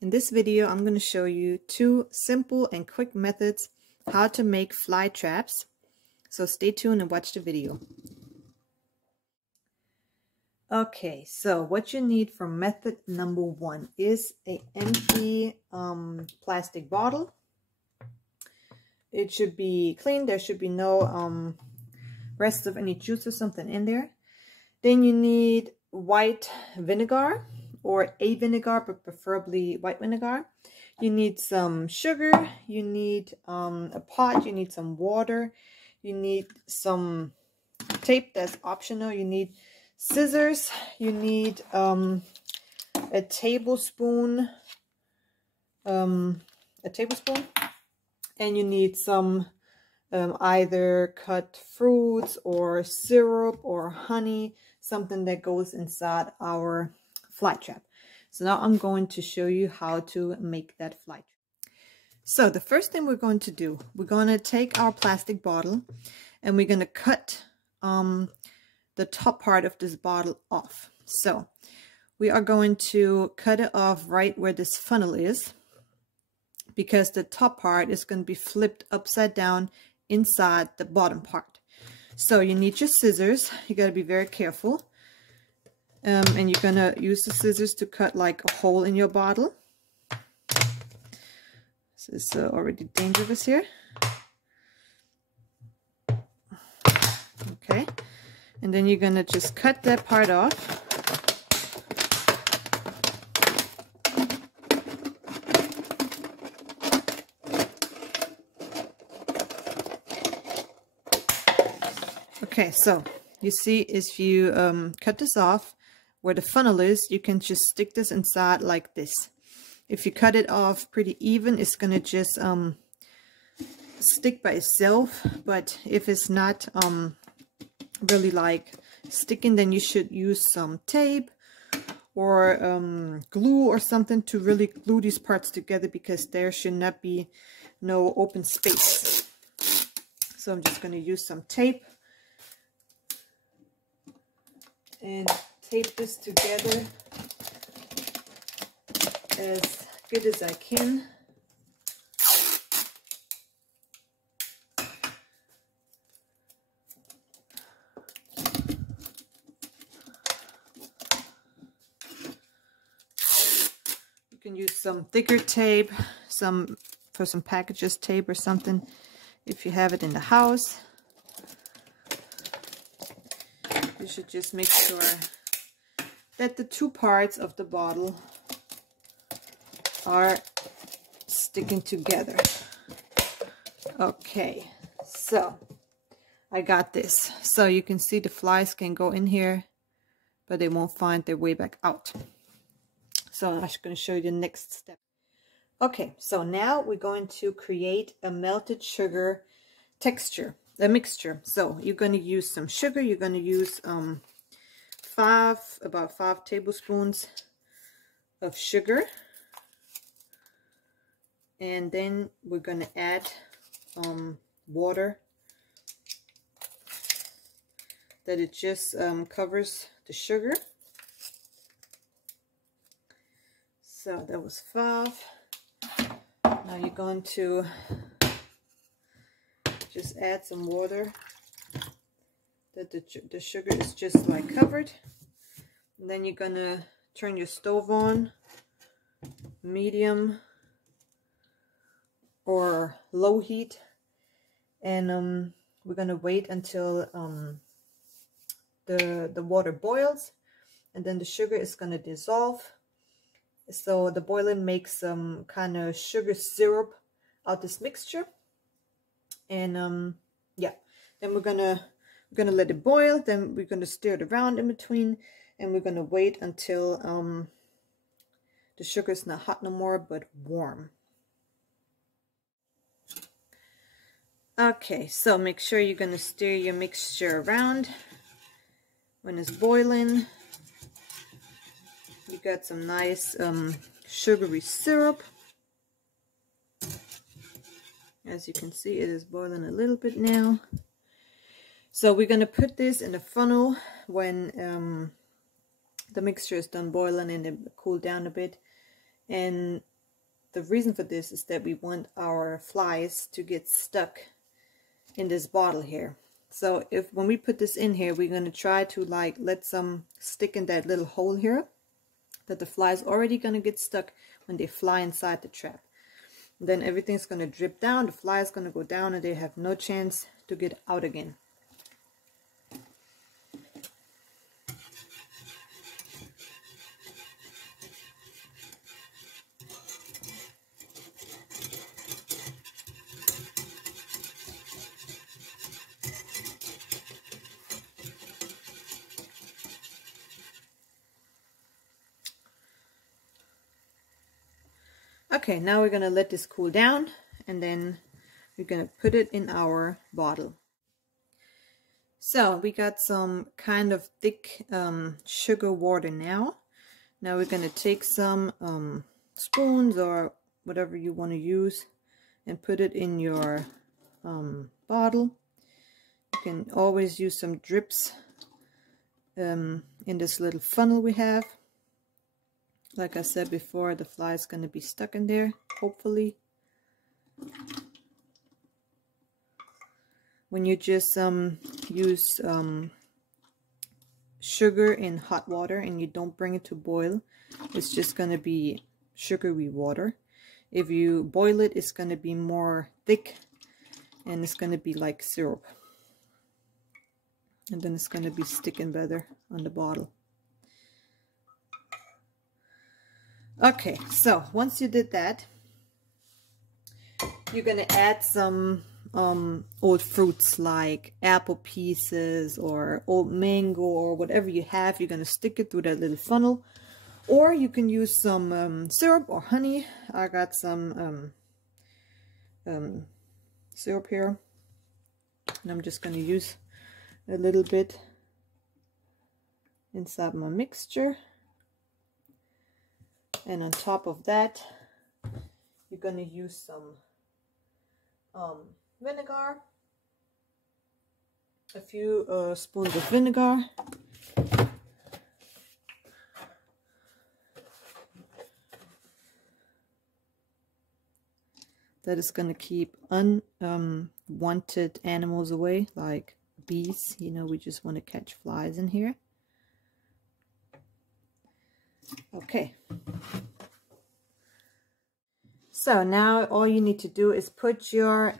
In this video, I'm going to show you 2 simple and quick methods how to make fly traps. So stay tuned and watch the video. Okay, so what you need for method number 1 is an empty plastic bottle. It should be clean. There should be no rest of any juice or something in there. Then you need white vinegar or a vinegar, but preferably white vinegar. You need some sugar. You need a pot. You need some water. You need some tape. That's optional. You need scissors. You need a tablespoon. And you need some either cut fruits or syrup or honey, something that goes inside our fly trap. So now I'm going to show you how to make that fly trap. So the first thing we're going to do, we're going to take our plastic bottle and we're going to cut the top part of this bottle off. So we are going to cut it off right where this funnel is, because the top part is going to be flipped upside down inside the bottom part. So you need your scissors. You got to be very careful. And you're going to use the scissors to cut like a hole in your bottle. This is already dangerous here. Okay. And then you're going to just cut that part off. Okay, so you see, if you cut this off where the funnel is, you can just stick this inside like this. If you cut it off pretty even, it's gonna just stick by itself. But if it's not really like sticking, then you should use some tape or glue or something to really glue these parts together, because there should not be no open space. So I'm just gonna use some tape and tape this together as good as I can. You can use some thicker tape, for some packages tape or something if you have it in the house. You should just make sure that the 2 parts of the bottle are sticking together. Okay, so I got this. So you can see the flies can go in here, but they won't find their way back out. So I'm just going to show you the next step. Okay, so now we're going to create a melted sugar texture. A mixture. So you're going to use some sugar. You're going to use about 5 tablespoons of sugar, and then we're going to add water, that it just covers the sugar. So that was 5. Now you're going to just add some water, that the sugar is just like covered. And then you're gonna turn your stove on medium or low heat, and we're gonna wait until the water boils, and then the sugar is gonna dissolve. So the boiling makes some kind of sugar syrup out this mixture. And yeah, then we're gonna let it boil. Then we're gonna stir it around in between, and we're gonna wait until the sugar is not hot no more, but warm. Okay, so make sure you're gonna stir your mixture around when it's boiling. You got some nice sugary syrup. As you can see, it is boiling a little bit now. So we're going to put this in the funnel when the mixture is done boiling and it cooled down a bit. And the reason for this is that we want our flies to get stuck in this bottle here. So if when we put this in here, we're going to try to like let some stick in that little hole here, that the fly is already going to get stuck when they fly inside the trap. Then everything's going to drip down, the fly is going to go down, and they have no chance to get out again. Okay, now we're going to let this cool down, and then we're going to put it in our bottle. So we got some kind of thick sugar water now. Now we're going to take some spoons or whatever you want to use and put it in your bottle. You can always use some drips in this little funnel we have. Like I said before, the fly is going to be stuck in there, hopefully. When you just use sugar in hot water and you don't bring it to boil, it's just going to be sugary water. If you boil it, it's going to be more thick and it's going to be like syrup. And then it's going to be sticking better on the bottle. Okay, so once you did that, you're going to add some old fruits like apple pieces or old mango or whatever you have. You're going to stick it through that little funnel, or you can use some syrup or honey. I got some syrup here, and I'm just going to use a little bit inside my mixture. And on top of that, you're going to use some vinegar, a few spoons of vinegar. That is going to keep unwanted animals away, like bees. You know, we just want to catch flies in here. Okay. So now all you need to do is put your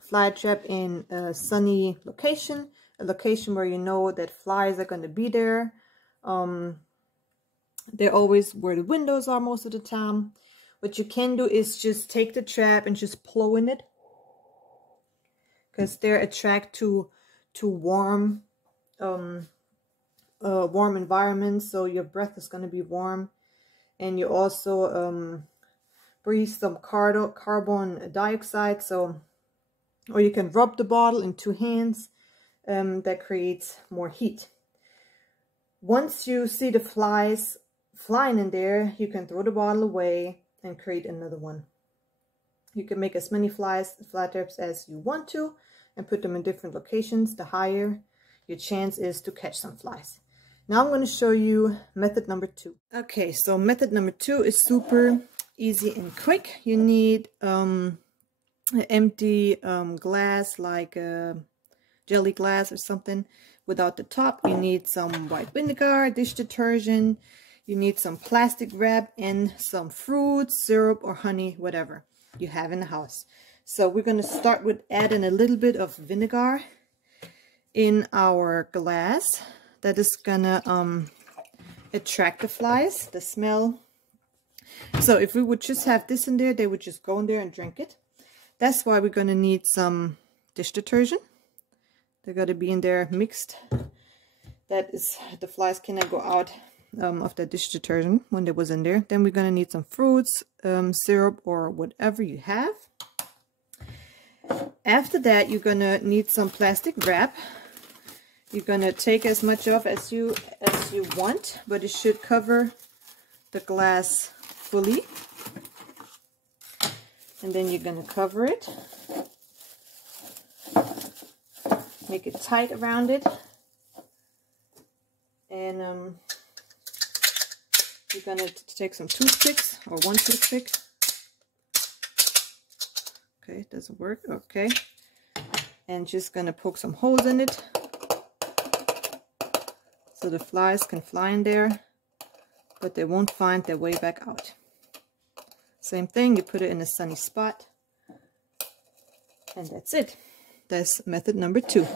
fly trap in a sunny location, a location where you know that flies are going to be there. They're always where the windows are most of the time. What you can do is just take the trap and just blow in it, because they're attracted to warm warm environments, so your breath is going to be warm, and you also breathe some carbon dioxide. So, or you can rub the bottle in 2 hands. That creates more heat. Once you see the flies flying in there, you can throw the bottle away and create another one. You can make as many fly traps as you want to and put them in different locations. The higher your chance is to catch some flies. Now I'm going to show you method number 2. Okay, so method number 2 is super easy and quick. You need an empty glass, like a jelly glass or something without the top. You need some white vinegar, dish detergent. You need some plastic wrap and some fruits, syrup or honey, whatever you have in the house. So we're going to start with adding a little bit of vinegar in our glass. That is gonna attract the flies, the smell. So if we would just have this in there, they would just go in there and drink it. That's why we're gonna need some dish detergent. They're gonna be in there mixed. That is, the flies cannot go out of the dish detergent when it was in there. Then we're gonna need some fruits, syrup or whatever you have. After that, you're gonna need some plastic wrap. You're gonna take as much off as you want, but it should cover the glass fully. And then you're gonna cover it. Make it tight around it. And You're gonna take some toothpicks or one toothpick. Okay, it doesn't work. Okay, and just gonna poke some holes in it so the flies can fly in there, but they won't find their way back out. Same thing, you put it in a sunny spot, and that's it. That's method number 2.